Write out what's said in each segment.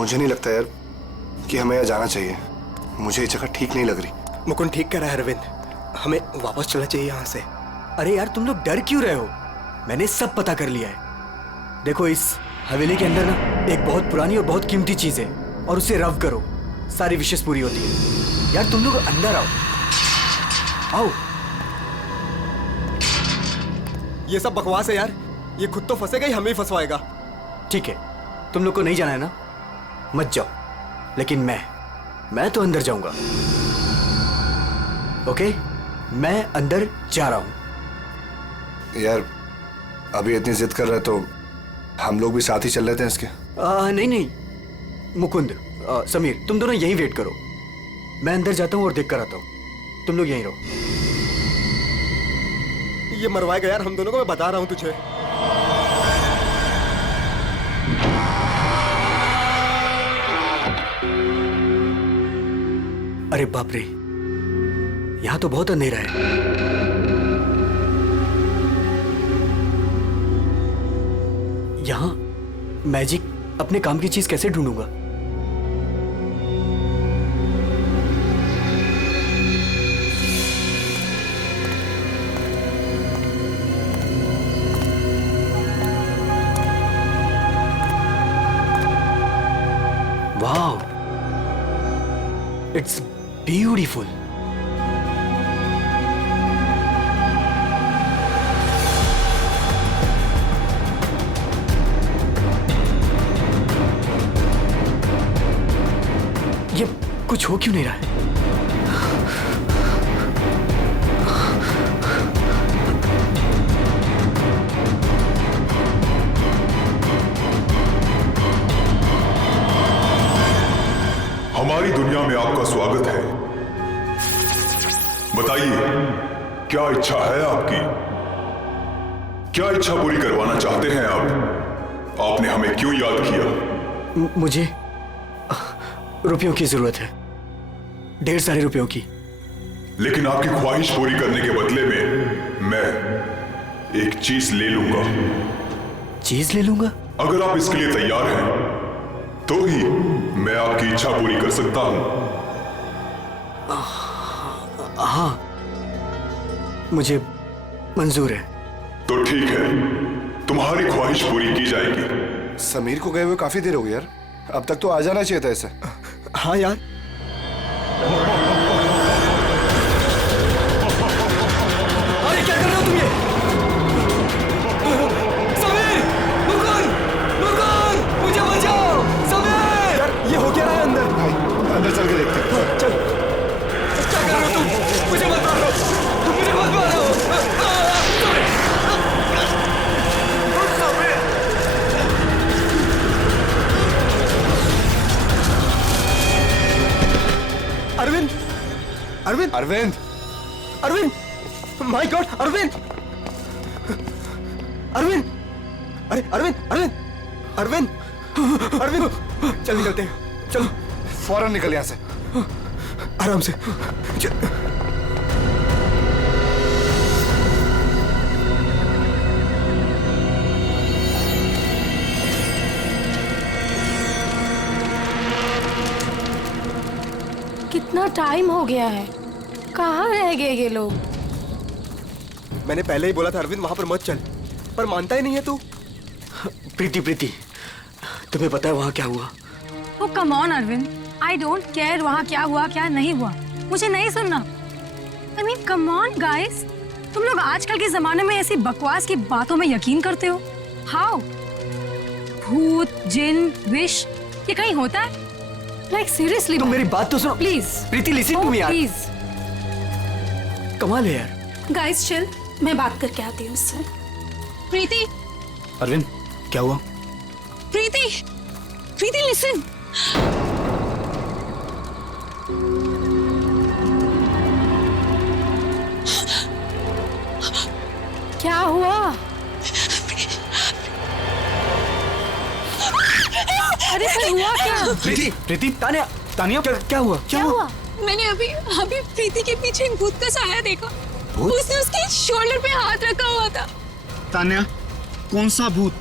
मुझे नहीं लगता यार कि हमें यहाँ जाना चाहिए। मुझे ये जगह ठीक नहीं लग रही। मुकुंद ठीक कह रहा है अरविंद, हमें वापस चलना चाहिए यहाँ से। अरे यार तुम लोग डर क्यों रहे हो? मैंने सब पता कर लिया है। देखो इस हवेली के अंदर ना एक बहुत पुरानी और बहुत कीमती चीज है और उसे रव करो, सारी विशेष पूरी होती है। यार तुम लोग अंदर आओ, आओ। ये सब बकवास है यार, ये खुद तो फंसेगा ही हमें ही फंसवाएगा। ठीक है, तुम लोग को नहीं जाना है ना, मत जाओ, लेकिन मैं तो अंदर जाऊंगा। ओके, मैं अंदर जा रहा हूं। यार अभी इतनी जिद कर रहे तो हम लोग भी साथ ही चल लेते हैं इसके। नहीं नहीं मुकुंद, समीर, तुम दोनों यहीं वेट करो। मैं अंदर जाता हूं और देख कर आता हूं। तुम लोग यहीं रहो। ये मरवाएगा यार हम दोनों को, मैं बता रहा हूं तुझे। अरे बाप रे, यहां तो बहुत अंधेरा है। यहां मैजिक अपने काम की चीज कैसे ढूंढूंगा? Wow, it's beautiful. ये कुछ हो क्यों नहीं रहा है? हमारी दुनिया में आपका स्वागत है। बताइए, क्या इच्छा है आपकी? क्या इच्छा पूरी करवाना चाहते हैं आप? आपने हमें क्यों याद किया? मुझे रुपयों की जरूरत है, ढेर सारे रुपयों की। लेकिन आपकी ख्वाहिश पूरी करने के बदले में मैं एक चीज ले लूंगा। चीज ले लूंगा? अगर आप इसके लिए तैयार हैं तो ही मैं आपकी इच्छा पूरी कर सकता हूं। हाँ, मुझे मंजूर है। तो ठीक है, तुम्हारी ख्वाहिश पूरी की जाएगी। समीर को गए हुए काफी देर हो गई यार, अब तक तो आ जाना चाहिए था ऐसे। हाँ यार, अरे क्या कर रहे हो तुम ये? समीर! मुकुंद! मुकुंद! मुझे बचाओ! समीर! यार ये हो क्या रहा है अंदर? भाई अंदर चल के देखते हैं। चल। क्या कर रहे हो तुम? मुझे मत मारो! मुझे मत मारो! अरविंद! अरविंद! अरविंद! अरविंद! My god, Arvind! अरविंद! अरे अरविंद! अरविंद! अरविंद! अरविंद! चल निकलते हैं, चलो। फौरन निकल यहाँ से। आराम से कितना टाइम हो गया है, कहाँ रह गए ये लोग? मैंने पहले ही बोला था अरविंद वहां पर मत चल, पर मानता ही नहीं है तू। प्रीति, प्रीति, तुम्हें पता है वहां क्या हुआ? Oh come on Arvind, I don't care वहाँ क्या हुआ क्या नहीं हुआ, मुझे नहीं सुनना। I mean come on guys, तुम लोग आजकल के जमाने में ऐसी बकवास की बातों में यकीन करते हो? हाउ? भूत, जिन, विश, ये कहीं होता है? लाइक सीरियसली तुम मेरी बात तो सुनो please. Preeti, listen to me यार। प्लीज कमाल है यार। गाइस चिल, मैं बात करके आती हूँ उससे। प्रीति, अरविंद क्या हुआ? प्रीति, प्रीति लिसन। क्या हुआ? अरे फिर हुआ क्या? प्रीति, प्रीति, तानिया, तानिया, क्या हुआ? क्या हुआ? मैंने अभी प्रीति के पीछे एक भूत का साया देखा। भूत? उसने उसके शोल्डर पे हाथ रखा हुआ था। तान्या, कौन सा भूत?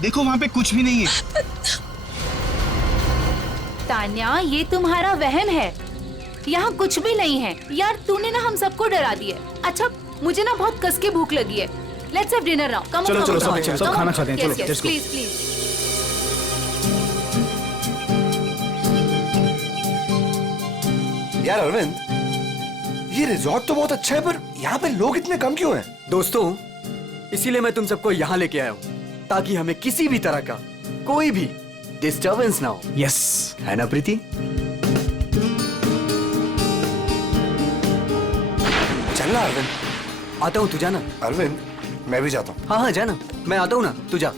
देखो वहां पे कुछ भी नहीं है। तान्या, ये तुम्हारा वहम है। यहाँ कुछ भी नहीं है यार। तूने ना हम सबको डरा दिया। अच्छा, मुझे ना बहुत कस के भूख लगी है। Let's have dinner now. Come चलो, चलो, सब खाना खाते हैं। चलो, let's go. Please please. यार अरविंद, ये रिजॉर्ट तो बहुत अच्छा है, पर यहाँ पे लोग इतने कम क्यों हैं? दोस्तों, इसीलिए मैं तुम सबको यहाँ लेके आया हूँ, ताकि हमें किसी भी तरह का कोई भी डिस्टर्बेंस ना हो। यस, है ना प्रीति? चलना अरविंद। आता हूँ, तू जाना। अरविंद, मैं भी जाता हूँ। हाँ हाँ, जाना। मैं आता हूँ ना, तू जा।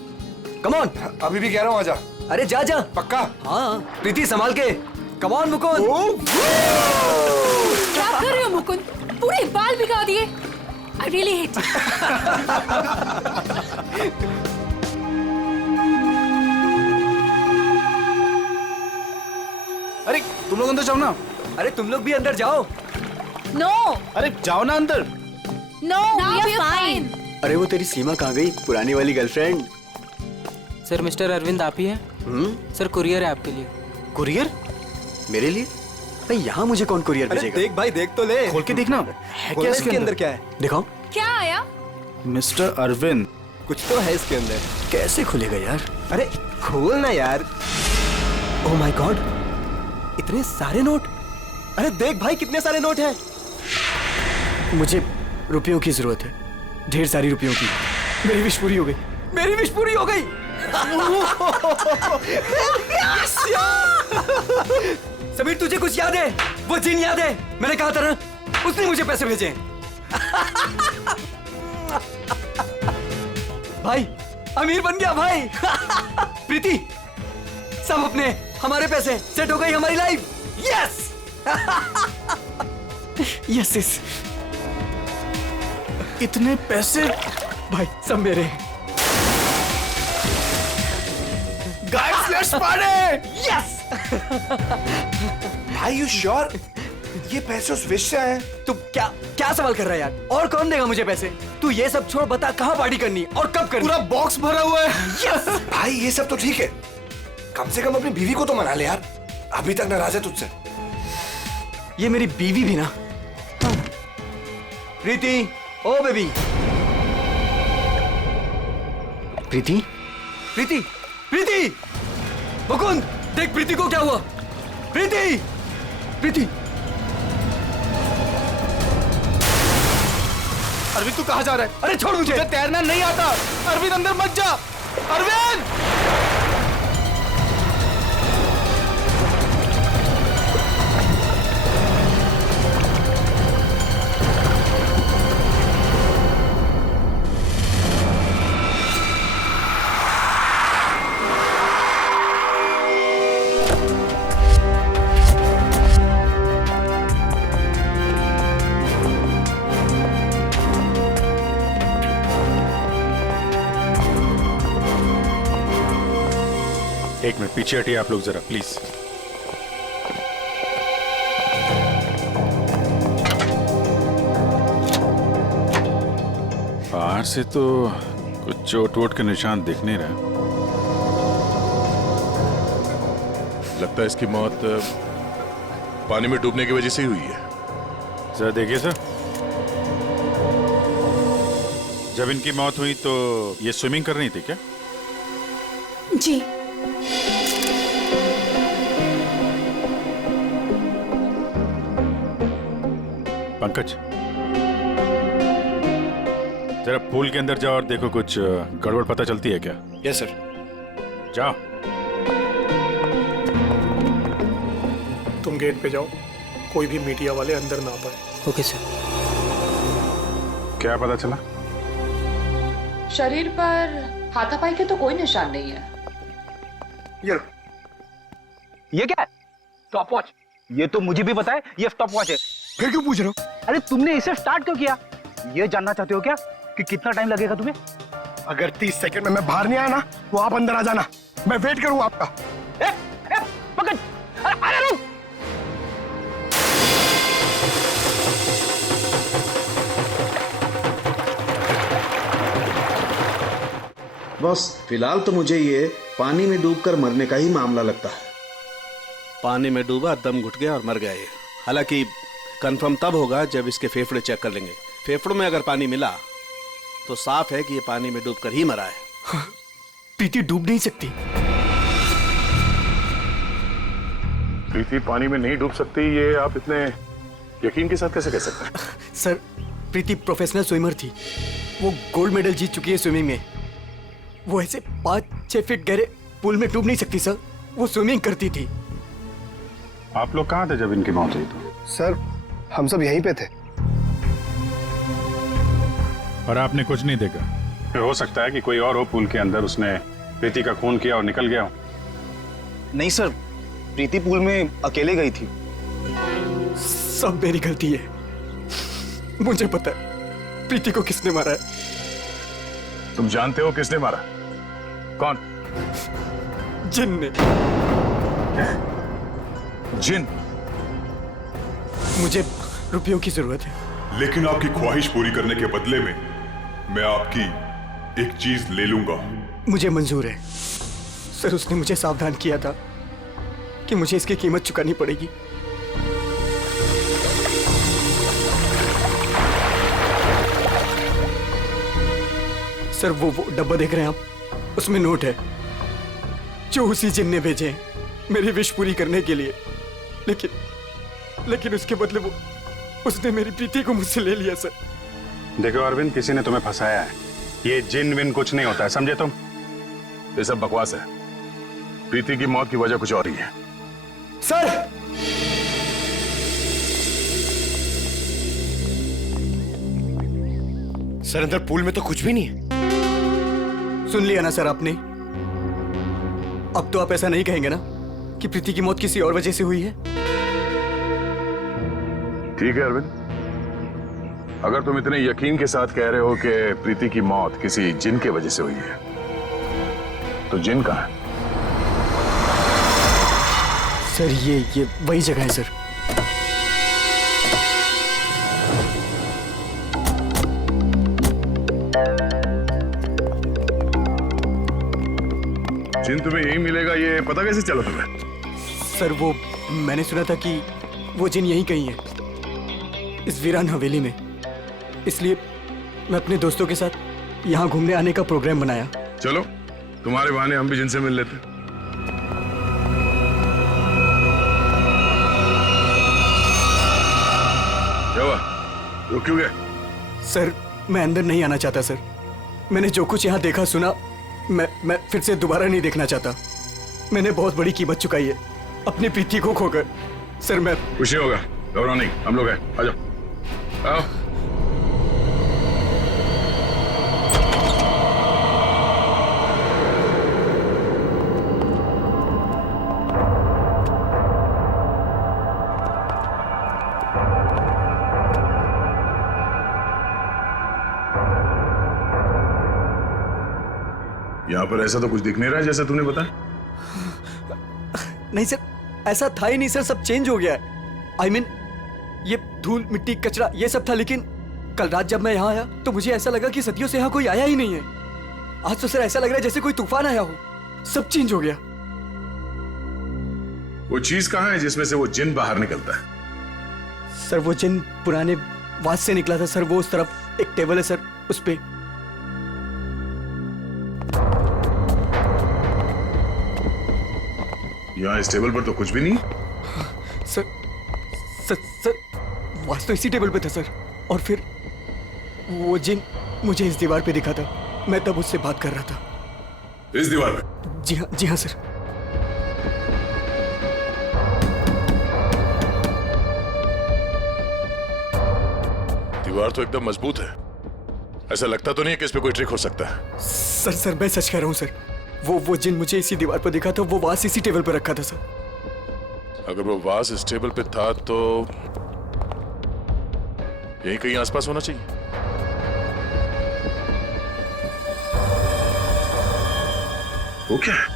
Come on. अभी भी कह रहा हूँ, आजा। अरे जा जा। पक्का? हाँ, प्रीति संभाल के। Come on Mukund. क्या कर रहे हो मुकुंद? पूरे बाल भिगा दिए। I really hate you. अरे तुम लोग अंदर जाओ ना। अरे तुम लोग भी अंदर जाओ। नो अरे जाओ ना अंदर। No, we are fine. अरे वो तेरी सीमा कहाँ गई, पुरानी वाली गर्लफ्रेंड? सर, मिस्टर अरविंद आप ही हैं? सर, कुरियर है आपके लिए। कुरियर? मेरे लिए? भाई यहाँ मुझे कौन कुरियर भेजेगा? देख भाई, देख तो ले। खोल के देखना है क्या इसके अंदर। क्या है? दिखाओ। क्या आया? मिस्टर अरविंद, कुछ तो है इसके अंदर। कैसे खुलेगा यार? अरे खोल ना यार। ओह माय गॉड, इतने सारे नोट। अरे देख भाई, कितने सारे नोट हैं। मुझे रुपयों की जरूरत है, ढेर सारी रुपयों की। मेरी विश पूरी हो गई। मेरी विश पूरी हो गई। समीर, तुझे कुछ याद है? वो जिन याद है? मैंने कहा था ना, उसने मुझे पैसे भेजे। भाई, अमीर बन गया भाई। प्रीति, सब अपने हमारे पैसे, सेट हो गई हमारी लाइफ। Yes yes yes. इतने पैसे भाई, सब मेरे। Guys, let's party. यस। भाई, यू श्योर ये पैसे उस विश से आए हैं? तू क्या क्या सवाल कर रहा है यार? और कौन देगा मुझे पैसे? तू ये सब छोड़, बता कहाँ पार्टी करनी और कब करनी? पूरा बॉक्स भरा हुआ है। यस। भाई, ये सब तो ठीक है, कम से कम अपनी बीवी को तो मना ले यार। अभी तक नाराज है तुझसे। ये मेरी बीवी भी ना। प्रीति, ओ बेबी। प्रीति, प्रीति, प्रीति। मुकुंद, देख प्रीति को क्या हुआ। प्रीति, प्रीति। अरविंद, तू कहाँ जा रहा है? अरे छोड़ मुझे। तुझे तैरना नहीं आता। अरविंद, अंदर मत जा। अरविंद! एक मिनट पीछे हटिए आप लोग जरा, प्लीज। बाहर से तो कुछ चोट वोट के निशान दिख नहीं रहा। लगता है इसकी मौत पानी में डूबने की वजह से ही हुई है। जरा देखिए सर, जब इनकी मौत हुई तो ये स्विमिंग कर रही थी क्या? जी। पंकज, जरा पूल के अंदर जाओ और देखो कुछ गड़बड़ पता चलती है क्या? Yes sir. जाओ। तुम गेट पे जाओ, कोई भी मीडिया वाले अंदर ना पाए। Okay sir. क्या पता चला? शरीर पर हाथापाई के तो कोई निशान नहीं है। ये क्या है? Stop watch. ये तो मुझे भी पता है, ये स्टॉप वॉच है। फिर क्यों पूछ रहे हो? अरे तुमने इसे स्टार्ट क्यों किया? ये जानना चाहते हो क्या कि कितना टाइम लगेगा तुम्हें? अगर 30 सेकंड में मैं बाहर नहीं आया ना, तो आप अंदर आ जाना। मैं वेट करूंगा आपका। पकड़। अरे रुक। बस फिलहाल तो मुझे ये पानी में डूबकर मरने का ही मामला लगता है। पानी में डूबा, दम घुट गया और मर गया ये। हालांकि कंफर्म तब होगा जब इसके फेफड़े चेक कर लेंगे। फेफड़ों में अगर पानी मिला तो साफ है कि ये पानी में डूबकर ही मरा है। प्रीति डूब नहीं सकती। प्रीति पानी में नहीं डूब सकती, ये आप इतने यकीन के साथ कैसे कह सकते हैं? सर, प्रीति प्रोफेशनल स्विमर थी। वो गोल्ड मेडल जीत चुकी है स्विमिंग में। वो ऐसे 5-6 फीट गहरे पूल में डूब नहीं सकती सर। वो स्विमिंग करती थी। आप लोग कहाँ थे जब इनकी मौत हुई? तो सर, हम सब यहीं पे थे। और आपने कुछ नहीं देखा? फिर हो सकता है कि कोई और हो पूल के अंदर, उसने प्रीति का खून किया और निकल गया हो। नहीं सर, प्रीति पूल में अकेले गई थी। सब मेरी गलती है। मुझे पता है प्रीति को किसने मारा है। तुम जानते हो किसने मारा? कौन? जिन ने। जिन? मुझे रुपयों की जरूरत है। लेकिन आपकी ख्वाहिश पूरी करने के बदले में मैं आपकी एक चीज ले लूंगा। मुझे मंजूर है सर। उसने मुझे सावधान किया था कि मुझे इसकी कीमत चुकानी पड़ेगी। सर, वो डब्बा देख रहे हैं आप? उसमें नोट है जो उसी जिन ने भेजे हैं मेरी विश पूरी करने के लिए। लेकिन उसके बदले उसने मेरी प्रीति को मुझसे ले लिया सर। देखो अरविंद, किसी ने तुम्हें फंसाया है। ये जिन विन कुछ नहीं होता है, समझे तुम? ये सब बकवास है। प्रीति की मौत की वजह कुछ और ही है। सर, सर अंदर पूल में तो कुछ भी नहीं है। सुन लिया ना सर आपने? अब तो आप ऐसा नहीं कहेंगे ना कि प्रीति की मौत किसी और वजह से हुई है? ठीक है अरविंद, अगर तुम इतने यकीन के साथ कह रहे हो कि प्रीति की मौत किसी जिन के वजह से हुई है, तो जिन कहाँ है? सर, ये वही जगह है सर। जिन तुम्हें यही मिलेगा, ये पता कैसे चला तुम्हें? सर, वो मैंने सुना था कि वो जिन यहीं कहीं है, इस वीरान हवेली में। इसलिए मैं अपने दोस्तों के साथ यहाँ घूमने आने का प्रोग्राम बनाया। चलो, तुम्हारे बहाने हम भी जिनसे मिल लेते। क्या हुआ? रुक क्यों गए? सर, मैं अंदर नहीं आना चाहता सर। मैंने जो कुछ यहाँ देखा सुना, मैं फिर से दोबारा नहीं देखना चाहता। मैंने बहुत बड़ी कीमत चुकाई है अपनी प्रीति को खोकर। सर, मैं खुशी होगा, घबराओ नहीं, हम लोग हैं। आ जाओ, आओ। यहाँ पर ऐसा तो कुछ दिख नहीं रहा है जैसा तूने बताया। नहीं सर, ऐसा था ही नहीं सर। सब चेंज हो गया है। I mean, ये धूल मिट्टी कचरा ये सब था, लेकिन कल रात जब मैं यहाँ आया तो मुझे ऐसा लगा कि सदियों से यहाँ कोई आया ही नहीं है। आज तो सर ऐसा लग रहा है जैसे कोई तूफान आया हो। सब चेंज हो गया। वो चीज कहाँ है जिसमें से वो जिन बाहर निकलता है? सर, वो जिन पुराने वास से निकला था सर। वो उस तरफ एक टेबल है सर, उस पे। यहाँ इस टेबल पर तो कुछ भी नहीं। सर वास तो इसी टेबल पे था सर। और फिर वो जिन मुझे इस दीवार पे दिखा था। मैं तब उससे बात कर रहा था। इस दीवार पे? जी हाँ सर। दीवार तो एकदम मजबूत है। ऐसा लगता तो नहीं है कि इस पे कोई ट्रिक हो सकता है। सर मैं सच कह रहा हूँ सर। वो जिन मुझे इसी दीवार पर दिखा था। वो वास इसी टेबल पर रखा था सर। अगर वो वास इस टेबल पे था तो यहीं कहीं आसपास होना चाहिए। वो क्या है?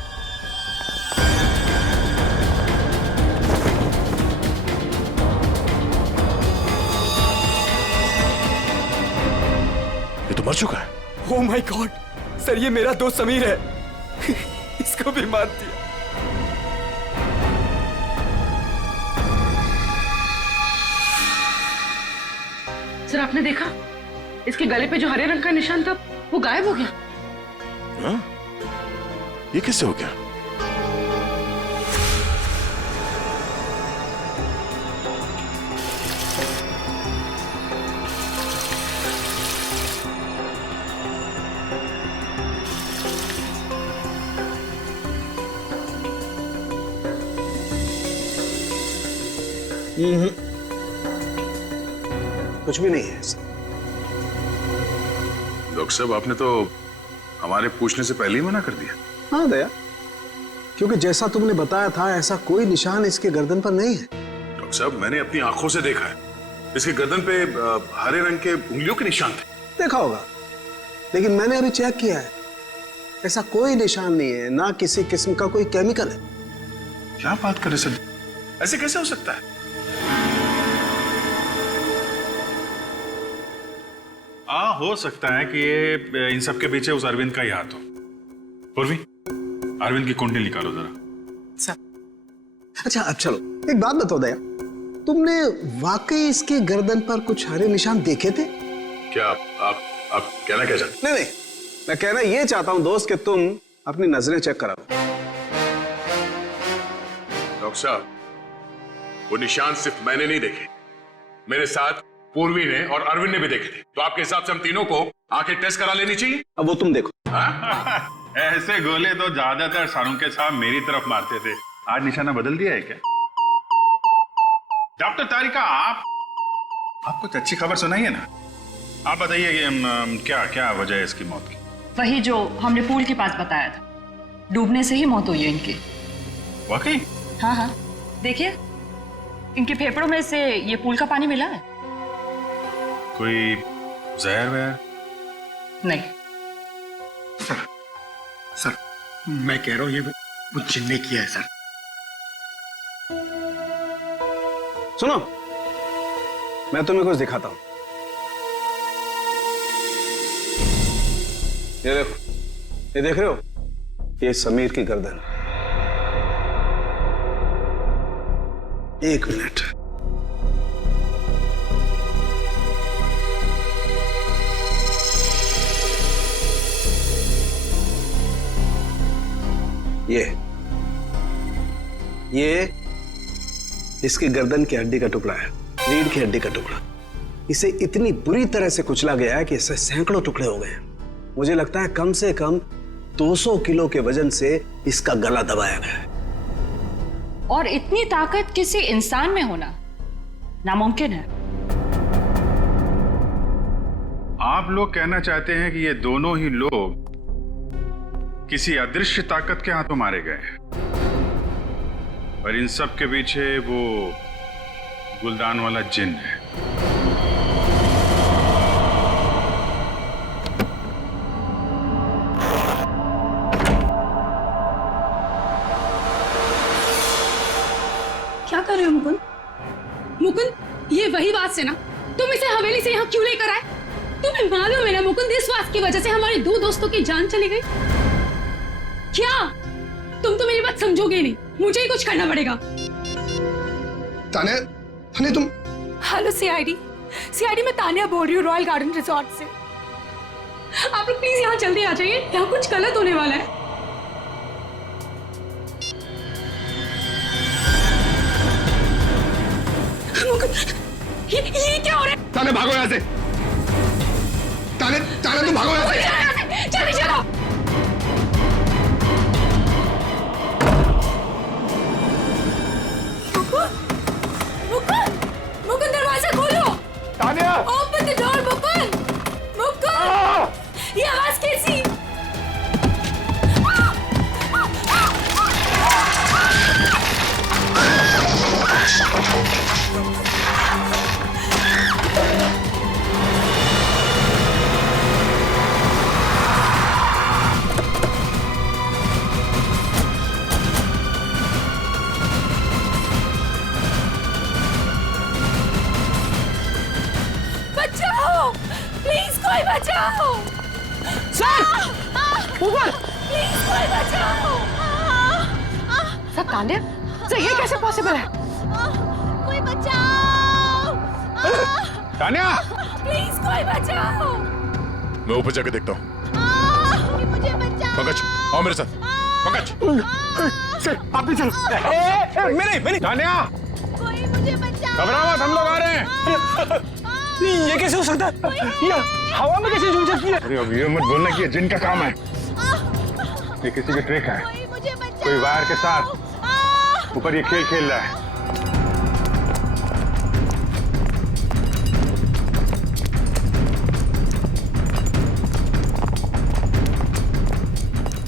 ये तो मर चुका है। ओह माय गॉड सर, ये मेरा दोस्त समीर है। इसको भी मार दिया। सर आपने देखा इसके गले पे जो हरे रंग का निशान था वो गायब हो गया। हाँ? ये कैसे हो गया? कुछ भी नहीं है। डॉक्टर साहब आपने तो हमारे पूछने से पहले ही मना कर दिया। हाँ दया, क्योंकि जैसा तुमने बताया था ऐसा कोई निशान इसके गर्दन पर नहीं है। डॉक्टर साहब मैंने अपनी आंखों से देखा है, इसके गर्दन पे हरे रंग के उंगलियों के निशान थे। देखा होगा, लेकिन मैंने अभी चेक किया है, ऐसा कोई निशान नहीं है, ना किसी किस्म का कोई केमिकल है। क्या बात कर रहे सर, ऐसे कैसे हो सकता है? हो सकता है कि ये इन सब के पीछे उस अरविंद का ही हाथ हो। पूर्वी, अरविंद की कुंडली निकालो जरा। अच्छा अब चलो एक बात बताओ दया, तुमने वाकई इसके गर्दन पर कुछ हरे निशान देखे थे? क्या आप कहना क्या चाहते? नहीं, मैं कहना ये चाहता हूं दोस्त कि तुम अपनी नजरें चेक करा लो। डॉक्टर साहब वो निशान सिर्फ मैंने नहीं देखे, मेरे साथ पूर्वी ने और अरविंद ने भी देखे थे। तो आपके हिसाब से हम तीनों को आंखें टेस्ट करा लेनी चाहिए। अब वो तुम देखो। ऐसे गोले तो ज्यादातर शाहरुख के साहब मेरी तरफ मारते थे, आज निशाना बदल दिया है क्या? डॉक्टर तारिका, आप कुछ अच्छी खबर सुनाइए ना। आप बताइए क्या क्या वजह है इसकी मौत की? वही जो हमने पूल के पास बताया था, डूबने से ही मौत हुई है इनकी। वाकई? हाँ, देखिए इनके फेफड़ों में से ये पूल का पानी मिला है। कोई जहर वहर? नहीं सर मैं कह रहा हूं ये वो जिन ने किया है सर। सुनो, मैं तुम्हें कुछ दिखाता हूं। ये देखो, ये देख रहे हो, ये समीर की गर्दन। एक मिनट, ये इसकी गर्दन की हड्डी का टुकड़ा है, रीढ़ की हड्डी का टुकड़ा। इसे इतनी बुरी तरह से कुचला गया है कि इससे सैकड़ों टुकड़े हो गए हैं। मुझे लगता है कम से कम 200 किलो के वजन से इसका गला दबाया गया है। और इतनी ताकत किसी इंसान में होना नामुमकिन है। आप लोग कहना चाहते हैं कि ये दोनों ही लोग किसी अदृश्य ताकत के हाथों मारे गए हैं, और इन सब के पीछे वो गुलदान वाला जिन है। क्या कर रहे हो मुकुंद? मुकुंद, ये वही बात से ना तुम इसे हवेली से यहाँ क्यों लेकर आए? तुम्हें मालूम है ना मुकुंद, इस बात की वजह से हमारे 2 दोस्तों की जान चली गई। क्या तुम तो मेरी बात समझोगे नहीं, मुझे ही कुछ करना पड़ेगा। तान्या, तुम? हेलो सीआईडी मैं तान्या बोल रही हूँ, रॉयल गार्डन रिजॉर्ट से। आप लोग प्लीज यहाँ जल्दी आ जाइए, यहाँ कुछ गलत होने वाला है। ये क्या हो रहा है? तान्या भागो यहाँ से। तान्या तुम भागो यहाँ से। जल्दी चलो। मुकुंद दरवाजा खोलो। Tanya, open the door Mukund. ये आवाज कैसी? बचाओ प्लीज, कोई बचाओ। सर ऊपर प्लीज, कोई बचाओ। सर तान्या, सर ये कैसे पॉसिबल है? कोई बचाओ। तान्या, प्लीज कोई बचाओ। मैं ऊपर जाके देखता हूँ। मुझे बचाओ। पंकज, आओ मेरे साथ। पंकज, सर आप भी चलो। मेरे तान्या, कोई मुझे बचाओ। घबराओ मत, हम लोग आ रहे हैं। ये कैसे हो सकता है? ये हवा में कैसे झूल सकती है? अरे अब ये मत बोलना कि ये जिन का काम है। ये किसी की ट्रिक है। कोई वायर के साथ ऊपर ये खेल खेल रहा है।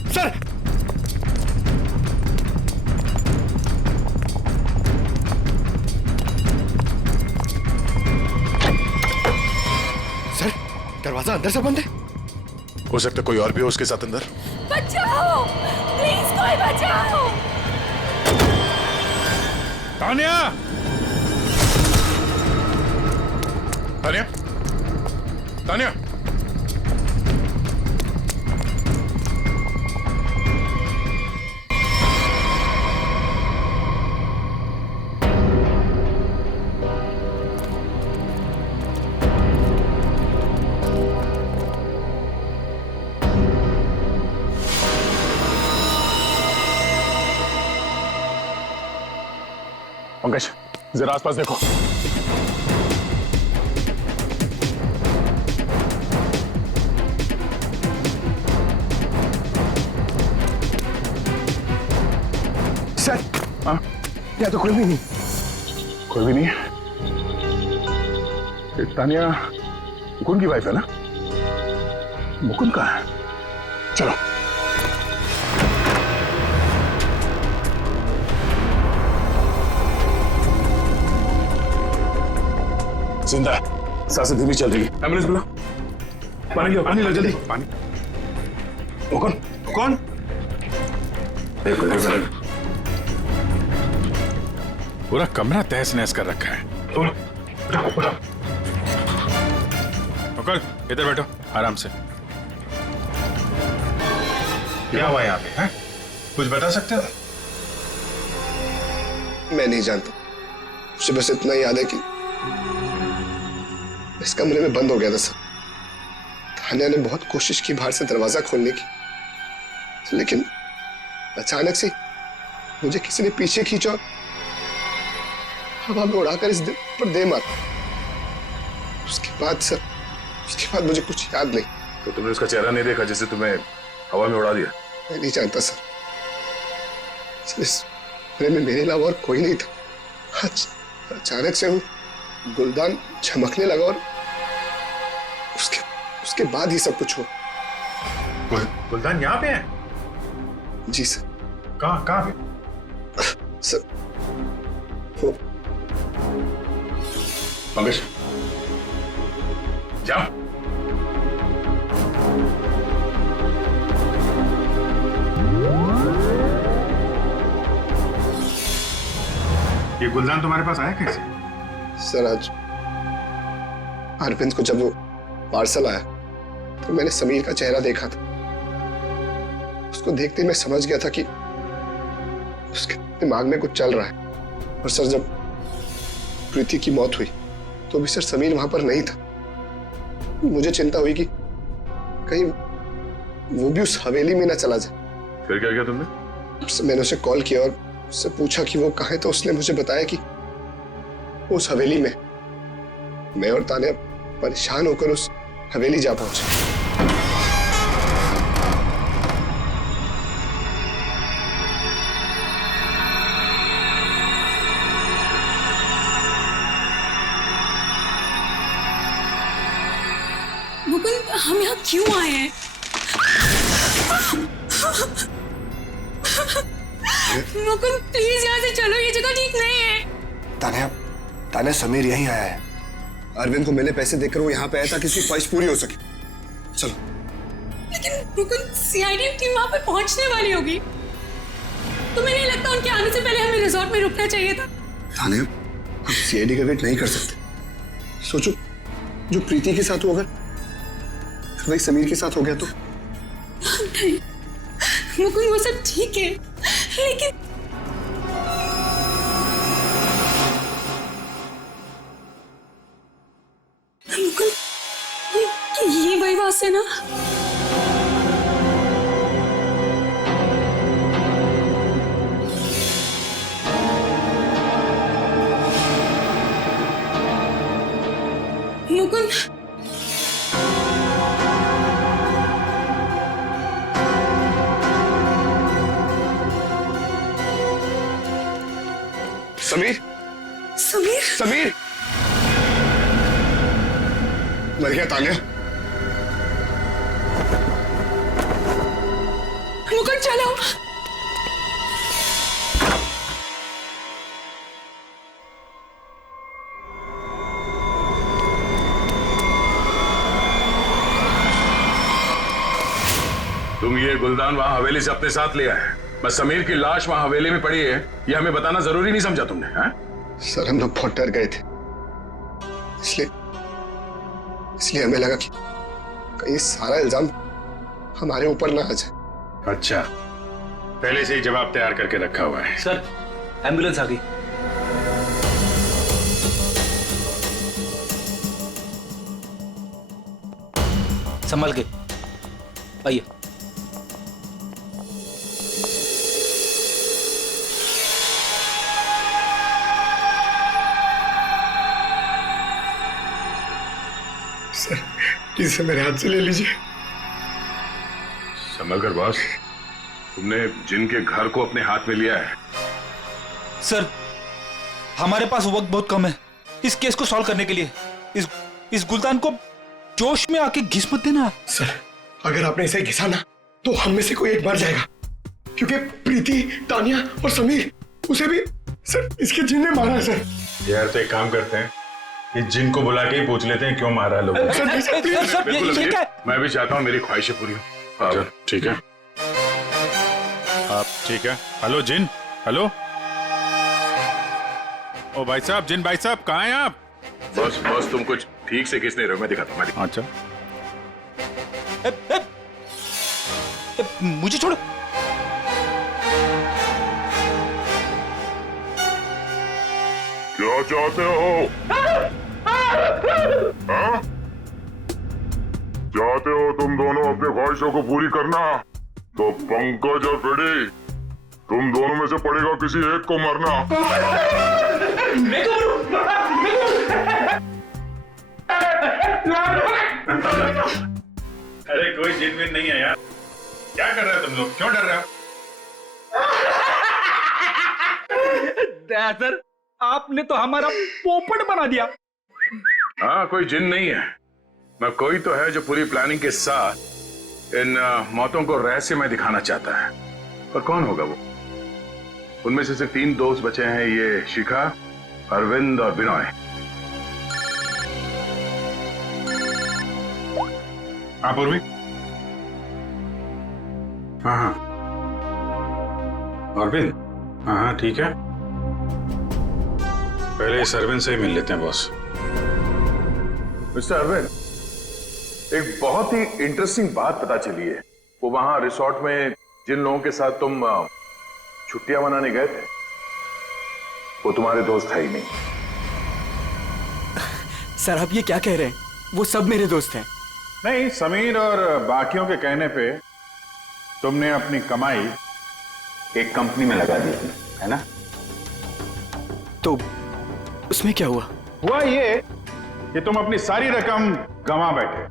सर, सर, दरवाजा अंदर से बंद है। हो सकता है कोई और भी हो उसके साथ अंदर। बचाओ, प्लीज कोई बचाओ। तान्या, तान्या, तान्या, पंकज, जरा आसपास देखो। सर, हाँ? यहाँ तो कोई भी नहीं। कोई भी नहीं है। ये तान्या मुकुंद की वाइफ है ना? मुकुंद कहाँ है? चलो। जिंदा है, सांसें धीमी चल रही है। एम्बुलेंस बुला। पानी लो, पानी लो जल्दी। पानी। मुकुंद, कौन? एक मिनट। पूरा कमरा तहस नहस कर रखा है। मुकुल, इधर बैठो आराम से। क्या हुआ यहाँ पे? हैं? कुछ बता सकते हो? मैं नहीं जानता, मुझे बस इतना याद है कि इस कमरे में बंद हो गया था सर। तान्या ने बहुत कोशिश की बाहर से दरवाजा खोलने की, लेकिन अचानक से मुझे किसी ने पीछे खींचा और हवा में उड़ाकर इस दिल पर दे मारा। उसके बाद मुझे कुछ याद नहीं। तो तुमने उसका चेहरा नहीं देखा जिसे तुम्हें हवा में उड़ा दिया? मैं नहीं जानता सर, इस कमरे में मेरे अलावा और कोई नहीं था। अचानक से वो गुलदान चमकने लगा और उसके बाद ही सब कुछ हुआ। गुलदान यहाँ पे है? जी सर। कहाँ पे? सर वो पंकज, जाओ। ये गुलदान तुम्हारे पास आया कैसे? सर आज अरविंद को जब वो पार्सल आया तो मैंने समीर का चेहरा देखा था। उसको देखते ही मैं समझ गया था कि उसके दिमाग में कुछ चल रहा है। और सर जब प्रीति की मौत हुई तो भी सर समीर वहां पर नहीं था। मुझे चिंता हुई कि कहीं वो भी उस हवेली में ना चला जाए। फिर क्या किया तुमने? मैंने उसे कॉल किया और उससे पूछा कि वो कहाँ है, तो उसने मुझे बताया कि उस हवेली में। मैं और तान्या परेशान होकर उस हवेली जा पहुंचे। मुकुंद, हम यहाँ क्यों आए हैं? मुकुंद प्लीज यहाँ से चलो, ये जगह ठीक नहीं है। तान्या समीर यहीं आया है। अरविंद को मैंने पैसे देकर वो यहाँ पे आया ताकि उसकी ख्वाहिश पूरी हो सके। चलो। लेकिन मुकुंद, सीआईडी टीम वहाँ पे पहुँचने वाली होगी। तुम्हें नहीं लगता उनके आने से पहले हमें रिजॉर्ट में रुकना चाहिए था? तान्या, हम सीआईडी का वेट नहीं कर सकते। सोचो, जो प्रीति के साथ हुआ अगर वही समीर के साथ हो गया तो? नहीं मुकुंद, वो सब ठीक है, लेकिन से ना। मुकुंद, समीर, समीर, समीर, मर गया तान्या। मुकुंद चलो। तुम ये गुलदान वहां हवेली से अपने साथ लिया है, बस समीर की लाश वहां हवेली में पड़ी है, ये हमें बताना जरूरी नहीं समझा तुमने? हाँ? सर हम लोग बहुत डर गए थे, इसलिए हमें लगा कि कहीं सारा इल्जाम हमारे ऊपर ना आ जाए। अच्छा, पहले से ही जवाब तैयार करके रखा हुआ है। सर एम्बुलेंस आ गई। संभल के आइए। सर प्लीज इसे मेरे हाथ से ले लीजिए। संभल कर बॉस, तुमने जिनके घर को अपने हाथ में लिया है। सर हमारे पास वक्त बहुत कम है इस केस को सॉल्व करने के लिए। इस गुलदान को जोश में आके घिस मत देना। सर अगर आपने इसे घिसा ना तो हम में से कोई एक मर जाएगा, क्योंकि प्रीति, तानिया और समीर, उसे भी सर इसके जिन ने मारा है। सर यार तो एक काम करते हैं कि जिन को बुला के ही पूछ लेते हैं क्यों मारा लोग। मैं भी चाहता हूँ मेरी ख्वाहिशें पूरी हो। ठीक है आप ठीक है। हेलो जिन, हेलो। ओ भाई साहब, जिन भाई साहब कहाँ हैं आप? बस तुम कुछ ठीक से किस नहीं रहे हो, मैं दिखाता हूँ। अच्छा मुझे छोड़ो। क्या चाहते हो? हाँ? चाहते हो तुम दोनों अपने ख्वाहिशों को पूरी करना, तो पंकज और फ्रेडी, तुम दोनों में से पड़ेगा किसी एक को मरना। अरे कोई जिन विन नहीं है यार, क्या कर रहे हो तुम लोग, क्यों डर रहे हो? सर आपने तो हमारा पोपट बना दिया। हाँ कोई जिन नहीं है, मैं कोई तो है जो पूरी प्लानिंग के साथ इन मौतों को रहस्यमय दिखाना चाहता है। पर कौन होगा वो? उनमें से सिर्फ 3 दोस्त बचे हैं, ये शिखा, अरविंद और विनय। आप उर्वी? हाँ अरविंद, हाँ ठीक है। पहले इस अरविंद से ही मिल लेते हैं बॉस। मिस्टर अरविंद, एक बहुत ही इंटरेस्टिंग बात पता चली है। वो वहां रिसोर्ट में जिन लोगों के साथ तुम छुट्टियां मनाने गए थे, वो तुम्हारे दोस्त है ही नहीं। सर आप ये क्या कह रहे हैं? वो सब मेरे दोस्त हैं। नहीं, समीर और बाकियों के कहने पे तुमने अपनी कमाई एक कंपनी में लगा दी थी, है ना? तो उसमें क्या हुआ? हुआ ये कि तुम अपनी सारी रकम गंवा बैठे,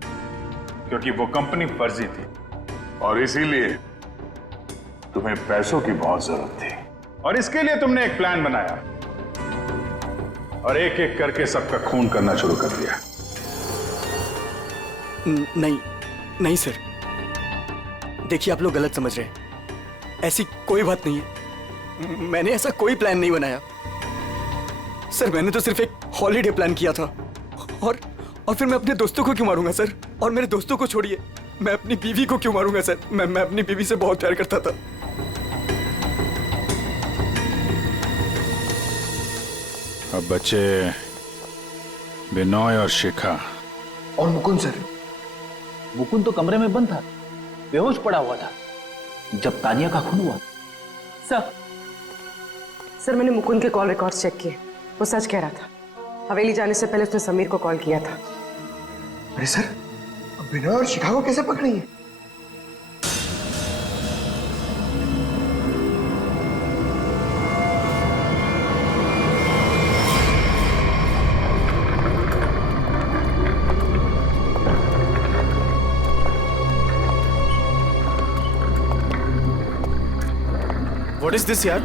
क्योंकि वो कंपनी फर्जी थी और इसीलिए तुम्हें पैसों की बहुत जरूरत थी। और इसके लिए तुमने एक प्लान बनाया और एक एक करके सबका खून करना शुरू कर दिया। नहीं सर, देखिए आप लोग गलत समझ रहे हैं। ऐसी कोई बात नहीं है, मैंने ऐसा कोई प्लान नहीं बनाया। सर मैंने तो सिर्फ एक हॉलीडे प्लान किया था और फिर मैं अपने दोस्तों को क्यों मारूंगा सर? और मेरे दोस्तों को छोड़िए, मैं अपनी बीवी को क्यों मारूंगा सर? मैं अपनी बीवी से बहुत प्यार करता था। अब बच्चे विनय और शिखा और मुकुंद सर। मुकुंद तो कमरे में बंद था, बेहोश पड़ा हुआ था जब तानिया का खून हुआ। सर मैंने मुकुंद के कॉल रिकॉर्ड्स चेक किए, वो सच कह रहा था। हवेली जाने से पहले उसने समीर को कॉल किया था। अरे सर बिना और शिकागो कैसे पकड़ी है? व्हाट इज दिस यार?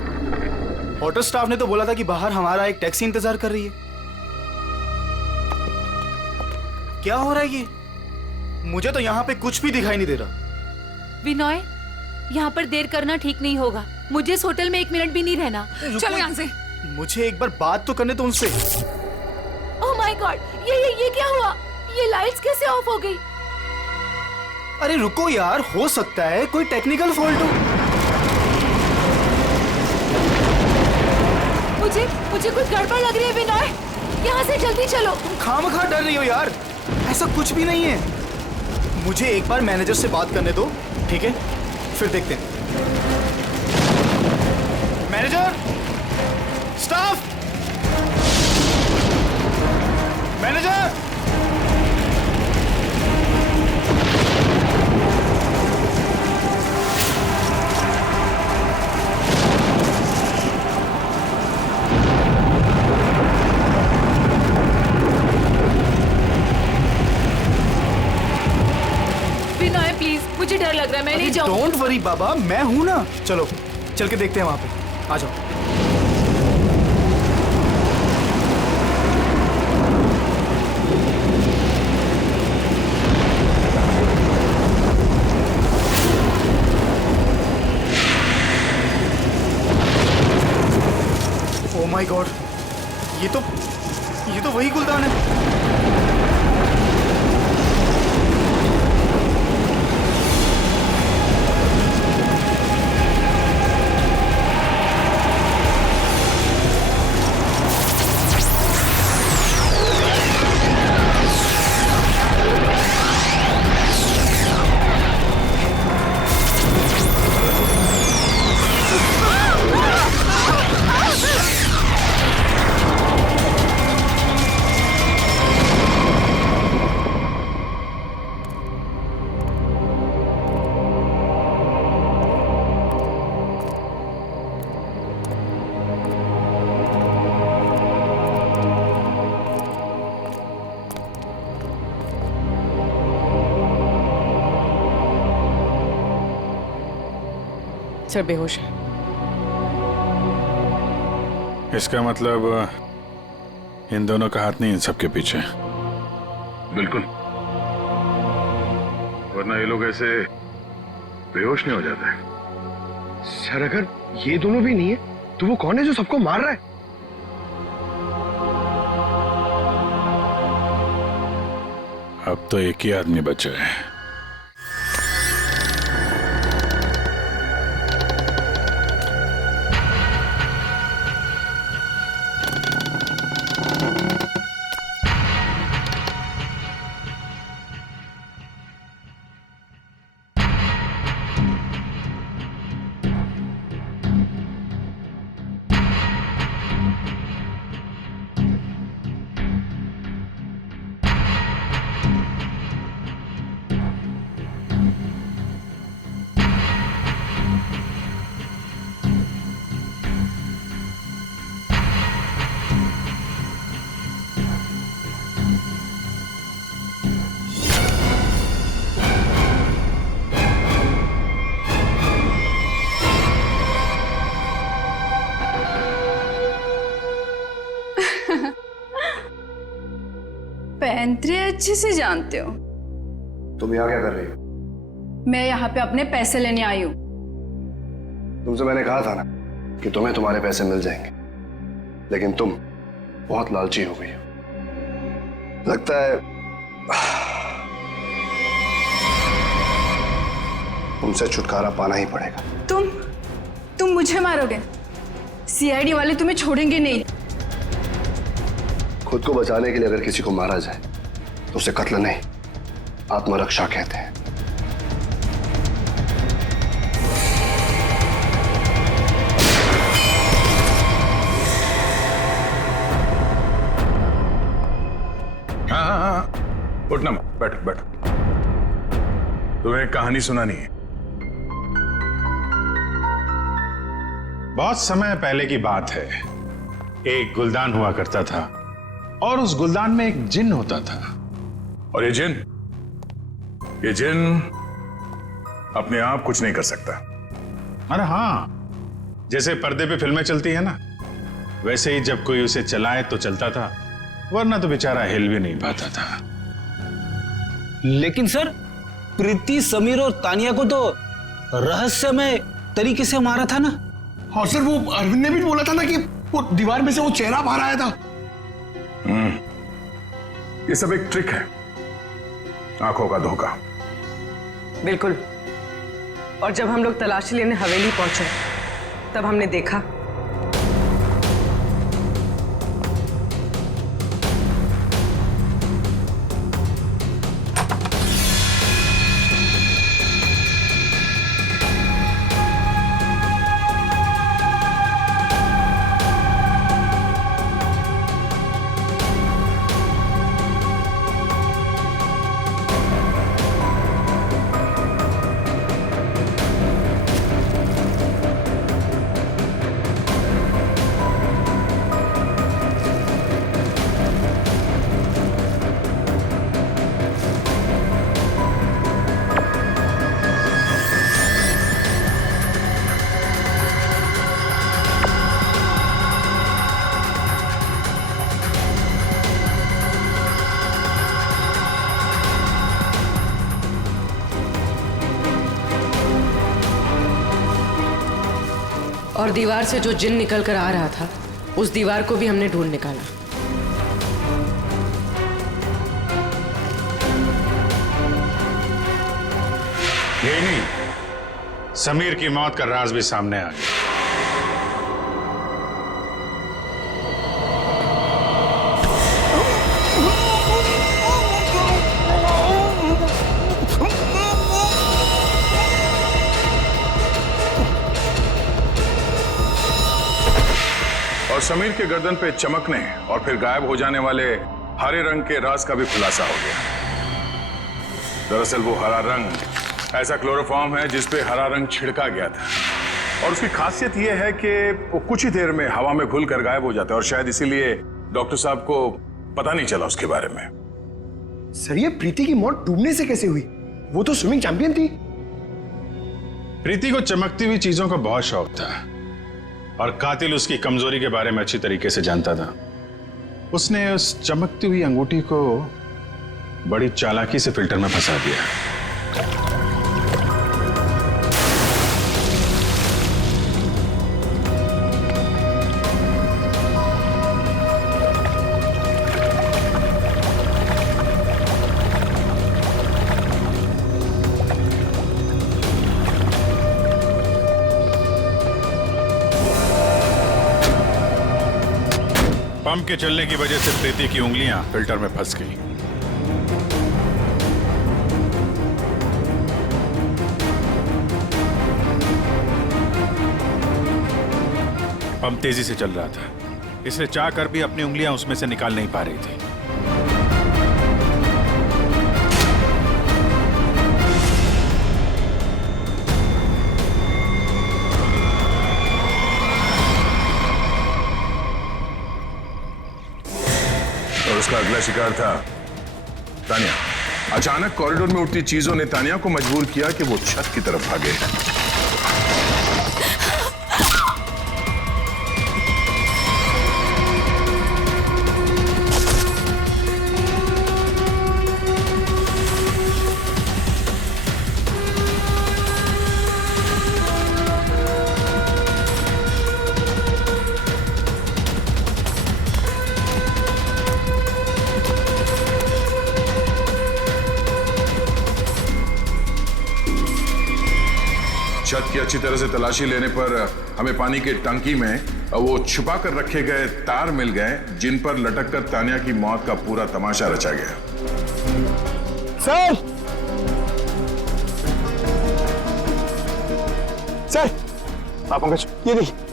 होटल स्टाफ ने तो बोला था कि बाहर हमारा एक टैक्सी इंतजार कर रही है। क्या हो रहा है ये? मुझे तो यहाँ पे कुछ भी दिखाई नहीं दे रहा। विनय, यहाँ पर देर करना ठीक नहीं होगा। मुझे इस होटल में 1 मिनट भी नहीं रहना। चलो यहाँ से। मुझे एक बार बात तो करने दो उनसे। ओह माय गॉड, ये क्या हुआ? ये लाइट्स कैसे ऑफ हो गई? अरे रुको यार, हो सकता है कोई टेक्निकल फॉल्ट हो। मुझे कुछ गड़बड़ लग रही है विनय, यहाँ से जल्दी चलो। तुम खामखा डर रही हो यार, ऐसा कुछ भी नहीं है। मुझे एक बार मैनेजर से बात करने दो, ठीक है? फिर देखते हैं। Manager, staff, manager. मुझे डर लग रहा है, मैं नहीं जाऊँ। डोंट वरी बाबा, मैं हूं ना। चलो चल के देखते हैं वहां पे। आ जाओ। ओह माय गॉड, ये तो वही गुलदान है। सर बेहोश है। इसका मतलब इन दोनों का हाथ नहीं इन सबके पीछे। बिल्कुल, वरना ये लोग ऐसे बेहोश नहीं हो जाते हैं। सर अगर ये दोनों भी नहीं है तो वो कौन है जो सबको मार रहा है? अब तो एक ही आदमी बचा है। पैंतरे अच्छे से जानते हो। तुम यहाँ क्या कर रही हो? मैं यहाँ पे अपने पैसे लेने आई हूँ। तुमसे मैंने कहा था ना कि तुम्हें तुम्हारे पैसे मिल जाएंगे, लेकिन तुम बहुत लालची हो गई हो। लगता है तुमसे छुटकारा पाना ही पड़ेगा। तुम मुझे मारोगे? सीआईडी वाले तुम्हें छोड़ेंगे नहीं। खुद को बचाने के लिए अगर किसी को मारा जाए तो उसे कत्ल नहीं, आत्मरक्षा कहते हैं। हाँ, उठना, बैठो बैठो। तुम्हें कहानी सुनानी है। बहुत समय पहले की बात है। एक गुलदान हुआ करता था और उस गुलदान में एक जिन होता था। और ये जिन अपने आप कुछ नहीं कर सकता। अरे हाँ, जैसे पर्दे पे फिल्में चलती है ना, वैसे ही जब कोई उसे चलाए तो चलता था, वरना तो बेचारा हिल भी नहीं पाता था। लेकिन सर, प्रीति, समीर और तानिया को तो रहस्यमय तरीके से मारा था ना। और सर वो अरविंद ने भी बोला था ना कि वो दीवार में से वो चेहरा बाहर आया था। ये सब एक ट्रिक है, आंखों का धोखा। बिल्कुल। और जब हम लोग तलाशी लेने हवेली पहुंचे तब हमने देखा और दीवार से जो जिन निकल कर आ रहा था, उस दीवार को भी हमने ढूंढ निकाला। यही नहीं, समीर की मौत का राज भी सामने आ गया। और समीर के गर्दन पे चमकने और फिर गायब हो जाने वाले हरे रंग के राज का भी खुलासा हो गया। दरअसल वो हरा रंग ऐसा क्लोरोफॉर्म है जिस पे हरा रंग छिड़का गया था, और उसकी खासियत ये है कि वो कुछ ही देर में हवा में घुल कर गायब हो जाता है, और शायद इसीलिए डॉक्टर साहब को पता नहीं चला उसके बारे में। सर, ये प्रीति की मौत डूबने से कैसे हुई? वो तो स्विमिंग चैंपियन थी। प्रीति को चमकती हुई चीजों का बहुत शौक था और कातिल उसकी कमजोरी के बारे में अच्छी तरीके से जानता था। उसने उस चमकती हुई अंगूठी को बड़ी चालाकी से फिल्टर में फंसा दिया। पंप के चलने की वजह से प्रीति की उंगलियां फिल्टर में फंस गई। पंप तेजी से चल रहा था, इसलिए चाहकर भी अपनी उंगलियां उसमें से निकाल नहीं पा रही थी। और उसका अगला शिकार था तानिया। अचानक कॉरिडोर में उठती चीजों ने तानिया को मजबूर किया कि वो छत की तरफ भागे। छत की अच्छी तरह से तलाशी लेने पर हमें पानी के टंकी में वो छुपा कर रखे गए तार मिल गए, जिन पर लटक कर तानिया की मौत का पूरा तमाशा रचा गया। सर, सर, आप पंकज, ये देखिए।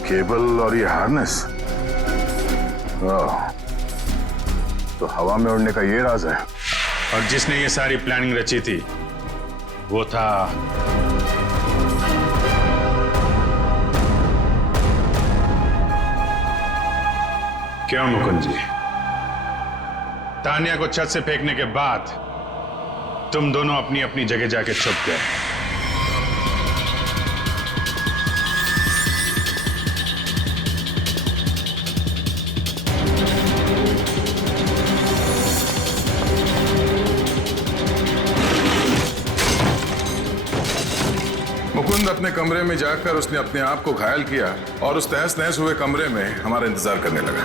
केबल और ये हार्नेस, तो हवा में उड़ने का ये राज है। और जिसने ये सारी प्लानिंग रची थी वो था क्यों मुकुंद जी? तानिया को छत से फेंकने के बाद तुम दोनों अपनी अपनी जगह जाके छुप गए। मुकुंद अपने कमरे में जाकर उसने अपने आप को घायल किया और उस तहस नहस हुए कमरे में हमारा इंतजार करने लगा।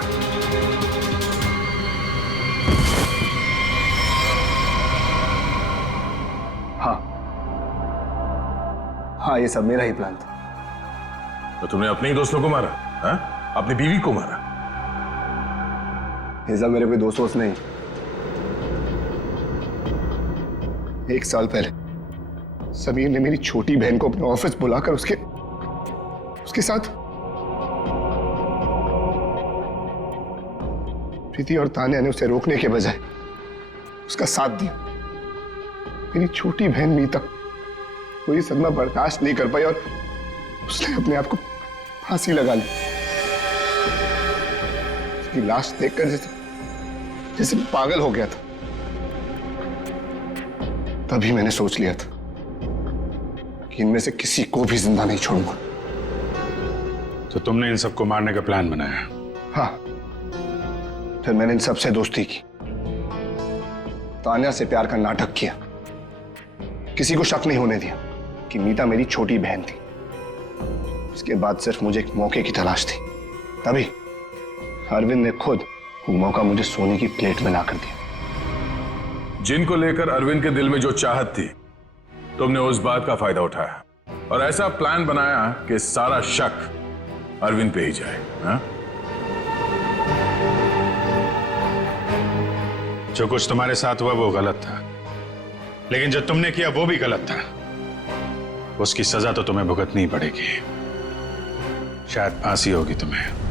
हाँ, ये सब मेरा ही प्लान था। तो तुमने अपने ही दोस्तों को मारा? हा? अपनी बीवी को मारा? ये सब मेरे कोई दोस्त नहीं। 1 साल पहले समीर ने मेरी छोटी बहन को अपने ऑफिस बुलाकर उसके साथ प्रीति और तान्या ने उसे रोकने के बजाय उसका साथ दिया। मेरी छोटी बहन मीता कोई सदमा बर्दाश्त नहीं कर पाई और उसने अपने आप को फांसी लगा ली। उसकी लाश देखकर जैसे पागल हो गया था। तभी मैंने सोच लिया था कि इनमें से किसी को भी जिंदा नहीं छोड़ूंगा। तो तुमने इन सबको मारने का प्लान बनाया? हाँ, फिर मैंने इन सबसे दोस्ती की, तान्या से प्यार का नाटक किया, किसी को शक नहीं होने दिया कि मीता मेरी छोटी बहन थी। इसके बाद सिर्फ मुझे एक मौके की तलाश थी। तभी अरविंद ने खुद वो मौका मुझे सोने की प्लेट में ला कर दिया। जिनको लेकर अरविंद के दिल में जो चाहत थी, तुमने उस बात का फायदा उठाया और ऐसा प्लान बनाया कि सारा शक अरविंद पे ही जाए। हा? जो कुछ तुम्हारे साथ हुआ वो गलत था, लेकिन जो तुमने किया वो भी गलत था। उसकी सजा तो तुम्हें भुगतनी पड़ेगी। शायद फांसी होगी तुम्हें।